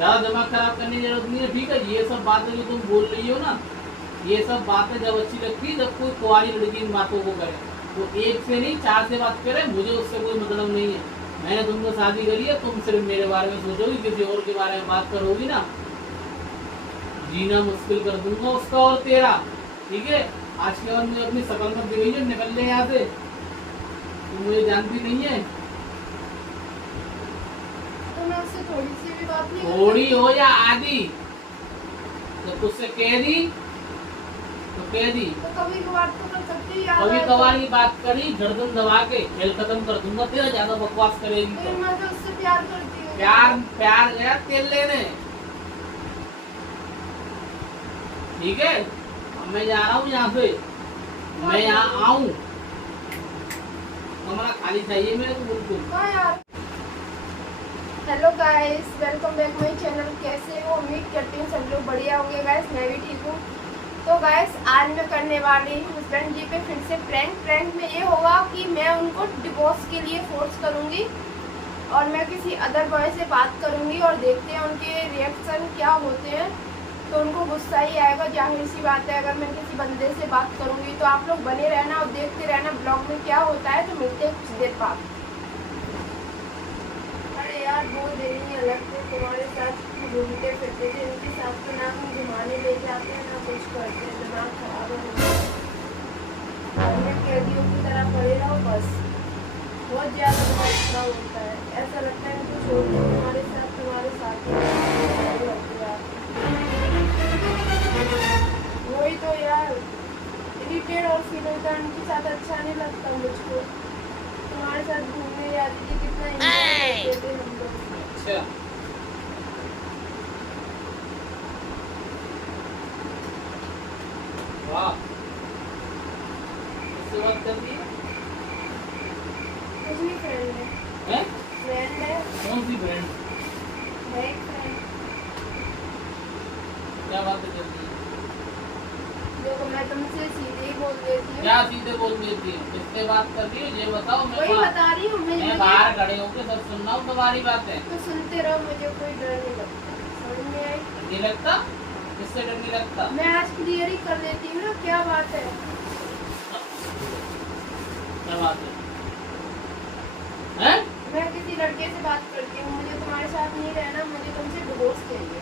ज्यादा दिमाग खराब करने की जरूरत नहीं है, ठीक है। ये सब बातें जो तुम बोल रही हो ना, ये सब बातें जब अच्छी लगती है जब कोई कुंवारी लड़की इन बातों को करे। तो एक से नहीं 4 से बात करे, मुझे उससे कोई मतलब नहीं है। मैंने तुमसे शादी करी है, तुम सिर्फ मेरे बारे में सोचोगी, किसी और के बारे में बात करोगी ना, जीना मुश्किल कर दूंगा उसका और तेरा, ठीक है। आज के बाद मुझे अपनी शकल मत दिखाइए, निकल ले यहाँ से, तुम मुझे जानती नहीं है। तो मैं उससे थोड़ी सी भी बात नहीं थोड़ी हो या आधी, जब तुझसे कह दी तो कह दी। तो कभी कभार तो कर सकती है। कभी कभार की बात करी, गर्दन दबा के खेल खत्म कर दूंगा तेरा। ज्यादा बकवास करेगी तो मैं तो उससे प्यार करती हूँ। प्यार गया तेल लेने, ठीक है। अब मैं जा रहा हूँ यहाँ से, मैं यहाँ आऊँ कमरा खाली चाहिए मेरे को बिल्कुल। हाँ यार। Hello guys, welcome back my channel. कैसे हो? उम्मीद करती हूँ सब लोग बढ़िया होंगे गाइस, मैं भी ठीक हूँ। तो गाइस आज मैं करने वाली हूँ हस्बैंड जी पे फिर से प्रैंक में ये होगा कि मैं उनको डिवोर्स के लिए फोर्स करूँगी और मैं किसी अदर बॉय से बात करूँगी और देखते हैं उनके रिएक्शन क्या होते हैं। तो उनको गुस्सा ही आएगा, जाहिर सी बात है। अगर मैं किसी बंदे से बात करूँगी तो आप लोग बने रहना और देखते रहना ब्लॉग में क्या होता है। तो मिलते हैं कुछ देर बाद। अरे यार वो देनी अलग थे, तुम्हारे साथ घूमते फिरते थे, उनके साथ तो ना हम घुमाने ले जाते हैं ना कुछ करते हैं, दिमाग खराब है। मैं कैदियों की तरह पड़े रहो बस, बहुत ज़्यादा दिमाग खराब होता है। ऐसा लगता है कि छोड़ दो, तुम्हारे साथ वही तो यार, इरिटेट और फील होता है। उनके साथ अच्छा नहीं लगता मुझको। तुम्हारे साथ घूमने जाती थी, कितना एंजॉय करते थे हम लोग। अच्छा वाह, इससे बात कर दी कुछ नहीं, फ्रेंड है। है? फ्रेंड है, कौन सी फ्रेंड? है एक फ्रेंड। क्या बात कर दी? देखो मैं तुमसे सीधे ही बोल देती हूँ। क्या सीधे बोल देती है? किससे बात कर रही हो ये बताओ। वही बता रही हूँ मैं बाहर खड़े होकर सब सुन रहा हूँ तुम्हारी बातें। तो सुनते रहो, मुझे कोई डर नहीं लगता। समझ में आई? नहीं लगता? किससे डर नहीं लगता? मैं आज क्लियर ही कर देती हूँ ना क्या बात है। क्या बात है? हैं? मैं किसी लड़के से बात करती हूँ, मुझे तुम्हारे साथ नहीं रहना, मुझे तुमसे डिवोर्स चाहिए।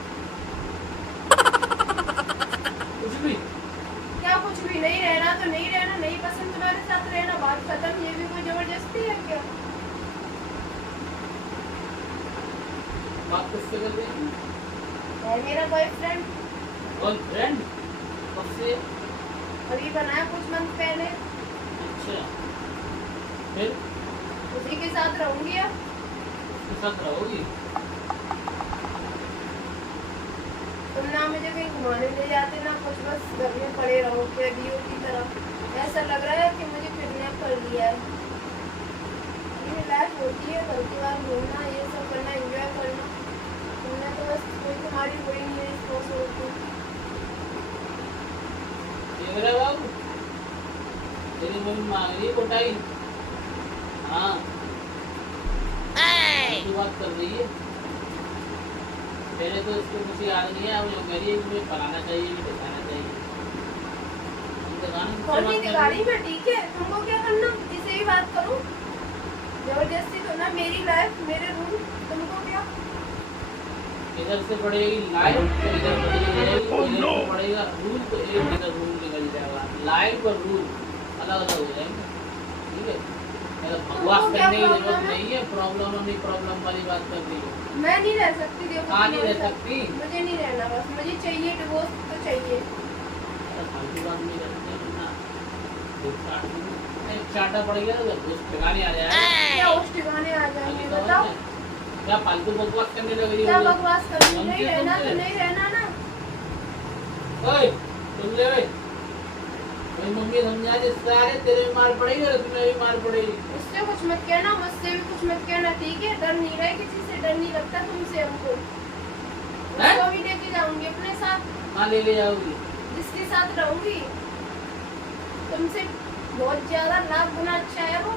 कुछ भी? क्या कुछ भी? नहीं रहना तो नहीं रहना, नहीं पसंद तुम्हारे साथ रहना, बात खत्म। ये भी कोई जबरदस्ती है क्या? बात किससे कर रही है? है मेरा बॉयफ्रेंड, गर्लफ्रेंड? कब से? अभी बनाया कुछ मंथ पहले। अच्छा, फिर उसी के साथ रहूंगी अब। उसके साथ रहोगी? तुम ना मुझे कहीं घुमाने ले जाते ना कुछ, बस घर में पड़े रहो कैदियों की तरह। ऐसा लग रहा है कि मुझे किडनैप कर लिया है। ये लाइफ होती है, घर के बाहर घूमना, ये सब करना, एंजॉय करना। तुमने तो बस कोई तुम्हारी वही नहीं है इसको सोचती। देख रहे हो बाबू, तेरी मम्मी मांग रही है कोटाई। हाँ, ऐसी बात कर रही है। पहले तो इसको कुछ याद नहीं है, अब जो कह रही है कि मुझे पढ़ाना चाहिए कि दिखाना चाहिए। कौन सी दिखा रही? मैं ठीक है, तुमको क्या करना? जिसे भी बात करूं जबरदस्ती तो ना, मेरी लाइफ मेरे रूल, तुमको क्या? इधर से पड़ेगी लाइव तो इधर पड़ेगी, इधर से पड़ेगा रूल तो एक इधर रूल निकल जाएगा। लाइव और रूल अलग अलग हो जाएंगे, ठीक है। बकवास करने की जरूरत नहीं है। प्रॉब्लम और नहीं प्रॉब्लम वाली बात कर रही है। मैं नहीं रह सकती। देखो कहाँ नहीं रह सकती? मुझे नहीं रहना, बस मुझे चाहिए डिवोर्स तो चाहिए। फालतू बात नहीं करते ना, चाटा पड़ गया तो उस ठिकाने आ जाएगा। क्या उस ठिकाने आ जाएंगे बताओ? क्या फालतू बकवास करने लग रही क्या हो? बकवास करनी? नहीं रहना तो नहीं रहना ना। ओए सुन ले रे, मेरी मम्मी समझा दे, सारे तेरे भी मार पड़ेगी और तुम्हें भी मार पड़ेगी। उससे कुछ मत कहना, मुझसे भी कुछ मत कहना, ठीक है? डर नहीं रहा, किसी से डर नहीं लगता तुमसे हमको। उसको भी लेके जाऊंगी अपने साथ। हाँ ले जाओगी? जिसके साथ रहूंगी तुमसे बहुत ज्यादा लाख गुना अच्छा है वो।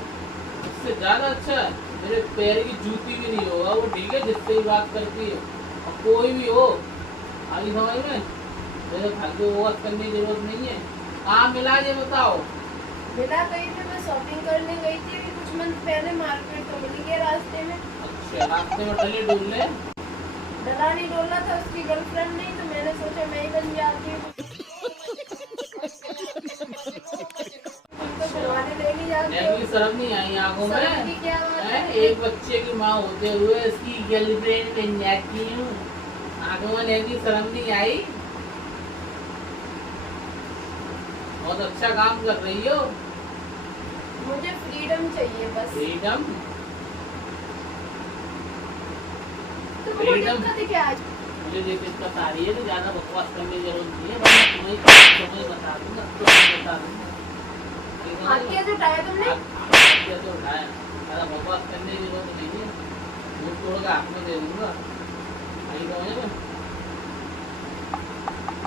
उससे ज्यादा अच्छा है? मेरे पैर की जूती भी नहीं होगा वो, ठीक है, जिससे ही बात करती है। और कोई भी हो, आई समझ में, मेरे फालतू बकवास करने की जरूरत नहीं है। कहाँ मिला ये बताओ। मिला कहीं पे, मैं शॉपिंग करने गई थी अभी कुछ मंथ पहले मार्केट, तो मिल गया रास्ते में। अच्छा, रास्ते में डले डोले? डला नहीं डोला था, उसकी गर्लफ्रेंड नहीं, तो मैंने सोचा मैं ही बन जाती हूँ। तुम तो घरवाले ले नहीं जाते हो। शर्म नहीं आई आंखों शर्म की में? क्या बात हैं? है? एक बच्चे की माँ होते हुए इसकी गर्लफ्रेंड बन जाती हूँ, आंखों में लेने की शर्म नहीं आई? बहुत अच्छा काम कर रही हो। मुझे फ्रीडम चाहिए बस। फ्रीडम? तुमको दिक्कत है क्या? मुझे जो दिक्कत आ रही है तो ज्यादा बकवास करने की जरूरत नहीं है, वरना तुम्हें बता दूंगा, तुम्हें बता दूंगा। हाथ कैसे उठाया तुमने? कैसे उठाया? ज्यादा बकवास करने की जरूरत नहीं है, मुंह तोड़ के हाथ में दे दूंगा। नहीं समझ में?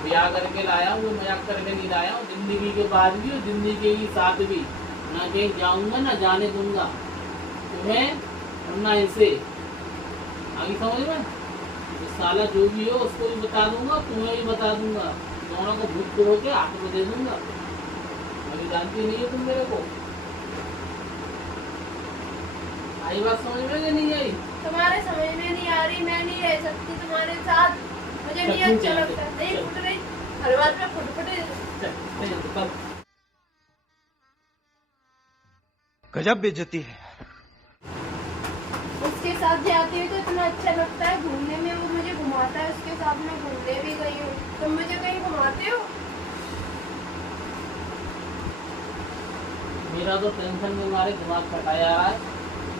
ब्याह करके लाया हूँ, मजाक करके नहीं लाया हूँ। जिंदगी के बाद भी और जिंदगी के साथ भी ना कहीं जाऊंगा ना जाने दूंगा तुम्हें और ना इसे। आगे समझ में? तो साला जो भी हो उसको भी बता दूंगा, तुम्हें भी बता दूंगा, दोनों को भूत तोड़ के हाथ में दे दूंगा। अभी जानती नहीं है तुम मेरे को। आई बात समझ में कि नहीं आई? तुम्हारे समझ में नहीं आ रही, मैं नहीं रह सकती तुम्हारे साथ, मुझे नहीं अच्छा लगता। नहीं फुट रही, हर बात में फुट। गजब बेइज्जती है। उसके साथ जाती हूँ तो इतना अच्छा लगता है घूमने में, वो मुझे घुमाता है, उसके साथ मैं घूमने भी गई हूँ। तुम मुझे कहीं घुमाते हो? मेरा तो टेंशन में मारे दिमाग फटाया रहा है,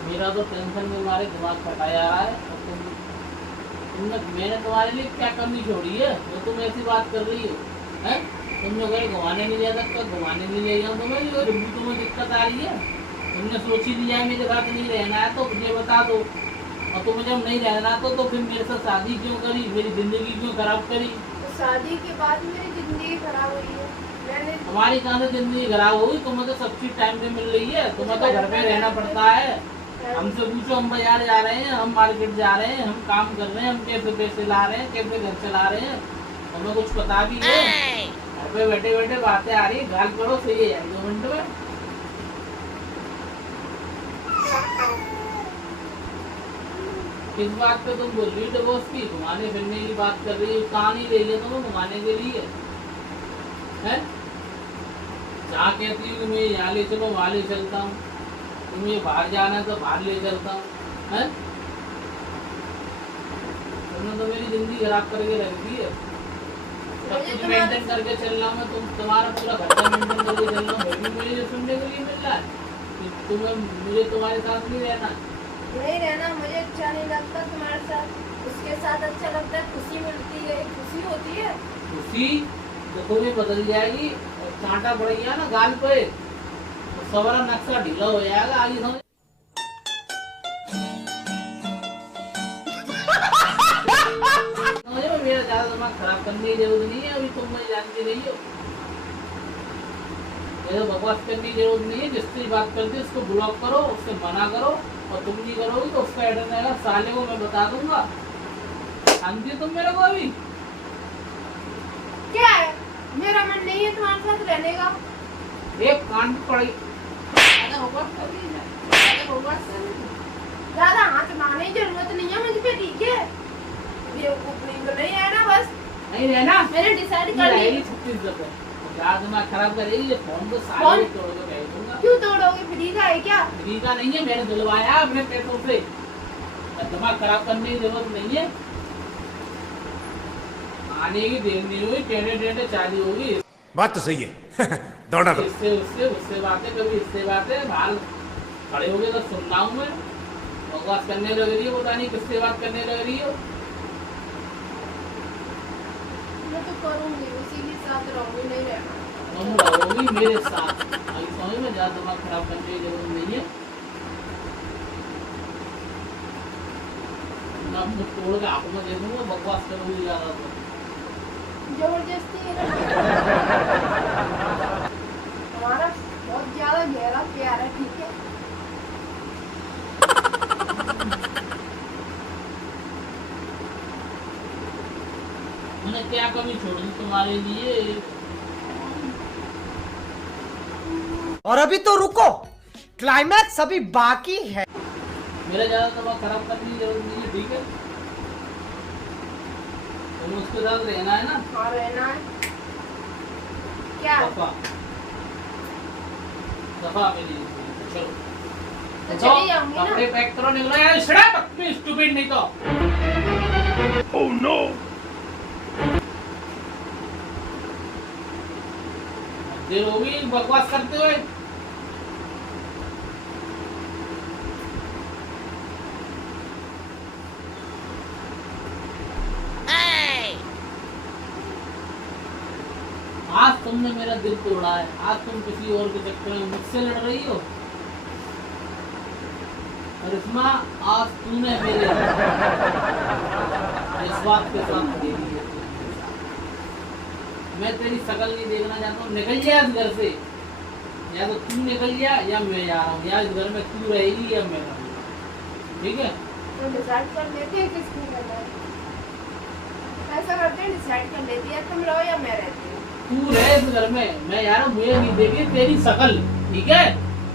मेरा तो टेंशन में मारे दिमाग फटाया रहा है। और मैंने तुम्हारे लिए क्या कमी छोड़ी है जो तुम ऐसी बात कर रही हो? हैं? तुम लोग कहीं घुमाने नहीं जा सकते, घुमाने नहीं ले जाऊँ तुम्हें, जो तुम्हें दिक्कत आ रही है? तुमने सोच ही लिया है मेरे साथ नहीं रहना है तो मुझे बता दो, और तुम्हें जब नहीं रहना तो फिर मेरे साथ शादी क्यों करी, मेरी जिंदगी क्यों खराब करी? तो शादी के बाद मेरी जिंदगी खराब हुई है। मैंने हमारी कहाँ से जिंदगी खराब होगी? तुम्हें तो सब चीज टाइम पे मिल रही है, तुम्हें तो घर पे रहना पड़ता है। हमसे पूछो, हम बाजार जा रहे हैं, हम मार्केट जा रहे हैं, हम काम कर रहे हैं, हम कैसे पैसे ला रहे हैं, कैसे घर चला रहे हैं, हमें कुछ पता भी है? घर पे बैठे बैठे बातें आ रही है, गाल करो सही है 2 मिनट में। किस बात पे तुम बोल रही हो डिवोर्स की? घुमाने फिरने की बात कर रही हो, कहाँ नहीं ले लिया तुम्हें घुमाने के लिए? है जहाँ कहती हूँ मैं यहाँ ले चलो वहाँ ले चलता हूँ, तुम्हें बाहर जाना है तो बाहर ले चलता हूँ। है तुमने तो मेरी जिंदगी खराब करके रख दी है। सब कुछ मेंटेन करके चल रहा हूँ मैं, तुम्हारा पूरा खर्चा मेंटेन करके चल रहा हूँ, फिर भी मुझे जो सुनने के लिए मिल रहा है कि तुम्हें मुझे तुम्हारे साथ नहीं रहना। नहीं रहना, मुझे अच्छा नहीं लगता तुम्हारे साथ, उसके साथ अच्छा लगता है, खुशी मिलती है, खुशी होती है। खुशी देखो भी बदल जाएगी, और कांटा पड़ गया ना गाल पे तो सवारा नक्शा ढीला हो जाएगा। आगे समझ समझो, मेरा ज्यादा दिमाग खराब करने की जरूरत नहीं है, अभी तुम मुझे जानती नहीं हो। मेरे बकवास करने की जरूरत नहीं है, जिससे बात करती है उसको ब्लॉक करो, उससे मना करो, और तुम नहीं करोगी तो उसका एड्रेस आएगा, साले को मैं बता दूंगा। जानती हो तुम मेरे को अभी? क्या है? मेरा मन नहीं है तुम्हारे साथ रहने का। एक कांड पड़ी ज्यादा हाथ मारने की जरूरत नहीं है मुझे पे, ठीक है? बेवकूफ नहीं तो नहीं है ना, बस नहीं रहना। मैंने डिसाइड कर लिया। 36 दफे ज्यादा दिमाग खराब करेगी, ये फोन तो सारे फोन? तोड़ के भेज दूंगा। क्यों तोड़ोगे? फ्री का है क्या? फ्री का नहीं है, मैंने दिलवाया अपने पैसों से, दिमाग खराब करने की जरूरत नहीं है। आने की देर नहीं हुई, टेढ़े टेढ़े चाली होगी। बात तो सही है। दौड़ा दो। इससे उससे उससे बातें, कभी इससे बातें, बाल खड़े हो गए तो सुन रहा हूँ मैं। बकवास करने लग रही हो, पता नहीं किससे बात करने लग रही हो। मैं तो करूंगी, उसी के साथ रहूंगी, नहीं रहना। तुम रहोगी मेरे साथ, अभी समझ में, ज्यादा दिमाग खराब करने की जरूरत नहीं है। मैं मुझ तोड़ के हाथों में दे दूंगा, बकवास करूंगी ज्यादा तो। जबरदस्ती है ना। हमारा बहुत ज्यादा गहरा प्यार है, ठीक है? मैंने क्या कमी छोड़ दी तुम्हारे लिए? और अभी तो रुको, क्लाइमैक्स अभी बाकी है। मेरा ज्यादा दिमाग खराब करने की जरूरत नहीं है, ठीक है? तुम्हें उसके साथ रहना है ना? हाँ रहना है। क्या दफा दफा मेरी, चलो तो चली जाऊंगी ना। कपड़े पैक करो, निकलो यार। शट अप, तुम स्टूपिड नहीं तो। Oh no! देर होगी बकवास करते हुए। आज तुमने मेरा दिल तोड़ा है। आज तुम किसी और के चक्कर में मुझसे लड़ रही हो। करिश्मा, आज तूने मेरे इस बात के साथ दे दी है। मैं तेरी शकल नहीं देखना चाहता हूँ। निकल जा इस घर से। या तो तू निकल जा या मैं जा रहा हूँ। या इस घर में तू रहेगी या मैं रहूँगा, ठीक है? तो डिसाइड कर लेते हैं किसने करना है। ऐसा करते हैं, डिसाइड कर लेती है तुम रहो या मैं रहती हूँ। तू रहे इस घर में, मैं जा रहा हूँ। मुझे नहीं देगी तेरी शकल, ठीक है?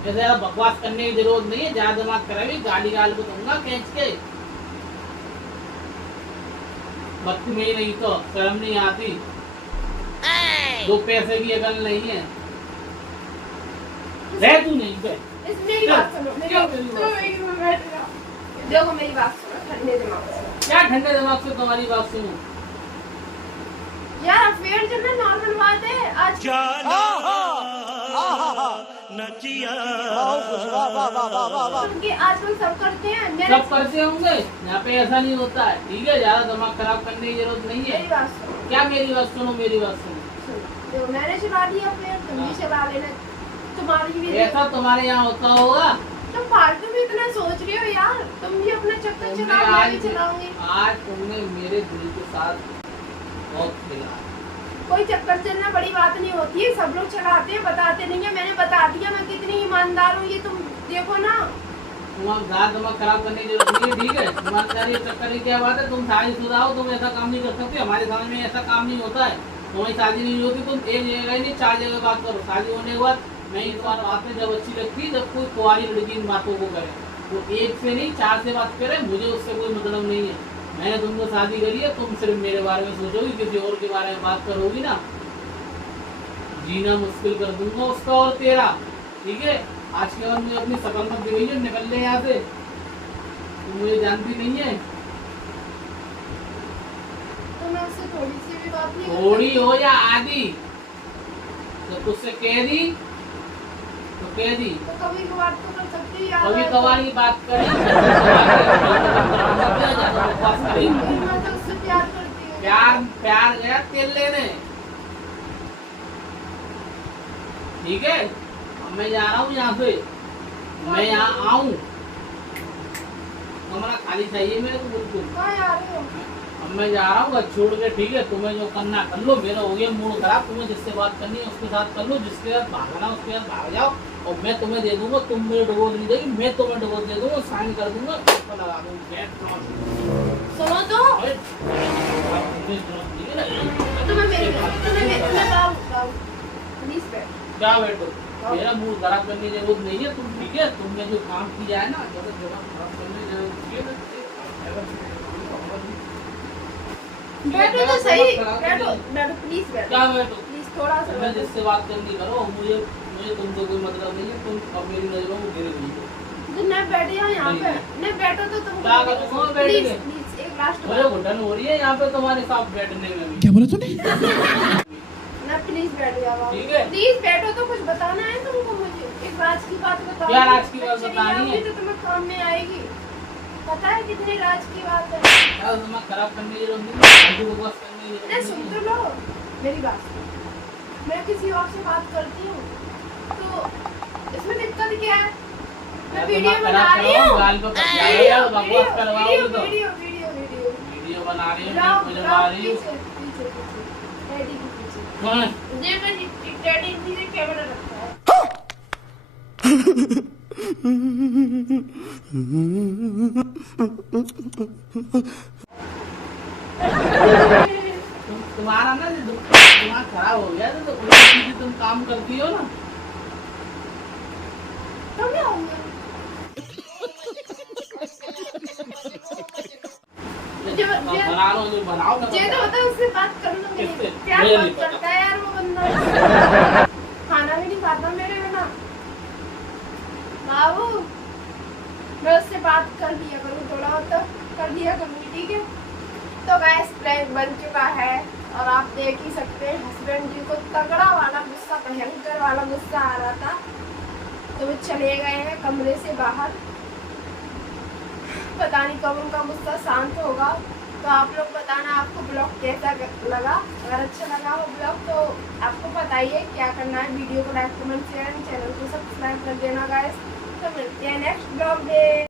ऐसे ज्यादा बकवास करने की जरूरत नहीं है। ज्यादा दिमाग करावी, गाली गाल को दूंगा खींच के। बदतमीजी नहीं तो शर्म नहीं आती। दो पैसे की अकल नहीं है। रह तू नहीं पे। मेरी बात सुनो, देखो मेरी बात सुनो ठंडे दिमाग से। क्या ठंडे दिमाग से तुम्हारी बात सुनूं? यार अफेयर चलना नॉर्मल बात है। आज क्योंकि आजकल सब करते हैं। सब करते होंगे, यहाँ पे ऐसा नहीं होता है, ठीक है? ज्यादा दिमाग खराब करने की जरूरत नहीं है। मेरी बात सुनो। क्या मेरी बात सुनो? मेरी बात सुनो। देखो मैंने चला दिया अफेयर, तुम भी चला लेना। तुम्हारी भी ऐसा तुम्हारे यहाँ होता होगा। तुम फालतू में इतना सोच रहे हो यार। तुम भी अपना चक्कर तुमने चलाओ, मैं भी चलाऊंगी। आज तुमने मेरे दिल के साथ बहुत खेला। कोई चक्कर चलना बड़ी बात नहीं होती है। सब लोग चलाते हैं, बताते नहीं है। मैंने बता दिया मैं कितनी ईमानदार हूँ। ये तुम देखो ना। तुम्हारा ज्यादा दिमाग खराब करने की जरूरत नहीं है, ठीक है? ईमानदारी चक्कर की क्या बात है? तुम शादीशुदा हो, तुम ऐसा काम नहीं कर सकते। हमारे समाज में ऐसा काम नहीं होता है। तुम्हारी शादी नहीं होती, तुम एक जगह नहीं 4 जगह बात करो। शादी होने के बाद मैं इस बार बात में जब अच्छी लगती है, जब कोई कुंवारी लड़की इन बातों को करे। वो एक से नहीं 4 से बात करे, मुझे उससे कोई मतलब नहीं है। मैंने तुमको शादी करी है, तुम सिर्फ मेरे बारे में सोचोगी, किसी और के बारे में बात करोगी ना, जीना मुश्किल कर दूंगा उसका और तेरा, ठीक है? आज के बाद मुझे अपनी शकल मत दिखाइए, निकल ले यहाँ से। तुम मुझे जानती नहीं है। तो मैं उससे थोड़ी सी भी बात नहीं कर थोड़ी सकती। हो या आधी, तो तुझसे कह दी तो कह दी। तो कभी कभार तो कर सकती है यार। कभी कभार ही बात करें। मैं तो उससे प्यार करती हूँ। प्यार प्यार गया तेल लेने, ठीक है? अब मैं जा रहा हूँ यहाँ से। मैं यहाँ आऊँ, कमरा खाली चाहिए मेरे को बिल्कुल। कहाँ जा रहे हो? अब मैं जा रहा हूँ घर छोड़ के, ठीक है? तुम्हें जो करना कर लो। मेरा हो गया मूड खराब। तुम्हें जिससे बात करनी है उसके साथ कर लो, जिसके साथ भागना उसके साथ भाग जाओ। और मैं तुम्हें दे दूंगा, तुम मुझे डिवोर्स नहीं देगी, मैं तुम्हें डिवोर्स दे दूंगा, साइन कर दूंगा, पेपर लगा दूंगा। सुनो तो। प्लीज बैठ। क्या बैठो? मेरा मूड खराब करने की जरूरत नहीं है। तुम ठीक है? तुमने जो काम किया है ना, जब दिमाग खराब करने की जरूरत बैठो तो सही। बैठो बैठो प्लीज बैठो। क्या बैठो? प्लीज थोड़ा सा मैं बैठो। जिससे बात करनी करो। मुझे मुझे तुमसे कोई मतलब नहीं है। तुम अब मेरी नजरों में गिर गई हो। तो मैं बैठी हूँ यहाँ पे। नहीं बैठो तो तुम क्या करूँ? बैठ प्लीज के प्लीज एक लास्ट मुझे बार। घुटन हो रही है यहाँ पे तुम्हारे साथ बैठने में भी। क्या बोला तूने? ना प्लीज बैठ जाओ। ठीक है? प्लीज बैठो। तो कुछ बताना है तुमको मुझे। एक राज की बात बताओ। क्या राज की बात चली बतानी जाओगी है? तो तुम्हें काम में आएगी। पता है कितनी राज की बात है। क्या दिमाग खराब करने की जरूरत नहीं है। फालतू बकवास करने की अरे जरूरत सुन नहीं तो है। लो मेरी बात सुनो। मैं किसी और से बात करती हूँ तो इसमें दिक्कत क्या है? मैं वीडियो दिमाग बना खराब रही करो, हूँ। गाल पे पड़ जाएगा, बकवास करवाओगे वीडियो तो। वीडियो वीडियो वीडियो वीडियो बना रही लाओ हूँ, मुझे बना रही हूँ। पीछे पीछे पीछे डैडी के पीछे। हाँ। ये मैं डैडी पीछे कैमरा रखता है। तुम तुम्हारा ना दिमाग खराब हो गया तो उल्टी सीधी तुम काम करती हो ना। तो क्या हो गया? बना लो जो बनाओ ना। ये तो बता, उससे बात कर लो मेरी। किससे? क्या मुझे बात नहीं पता। करता है यार वो बंदा? खाना भी नहीं खाता मेरे बिना। बाबू, मैं उससे बात कर लिया करूँ, थोड़ा बहुत कर लिया करूँगी, ठीक है? तो गैस प्रैंक बन चुका है और आप देख ही सकते हैं हस्बैंड जी को तगड़ा वाला गुस्सा, भयंकर वाला गुस्सा आ रहा था, तो वो चले गए हैं कमरे से बाहर। पता नहीं कब उनका गुस्सा शांत होगा। तो आप लोग बताना आपको ब्लॉग कैसा लगा। अगर अच्छा लगा हो ब्लॉग तो आपको बताइए क्या करना है। वीडियो को लाइक कमेंट शेयर, चैनल को सब्सक्राइब कर देना गाइस। तो मिलते हैं नेक्स्ट ब्लॉग में।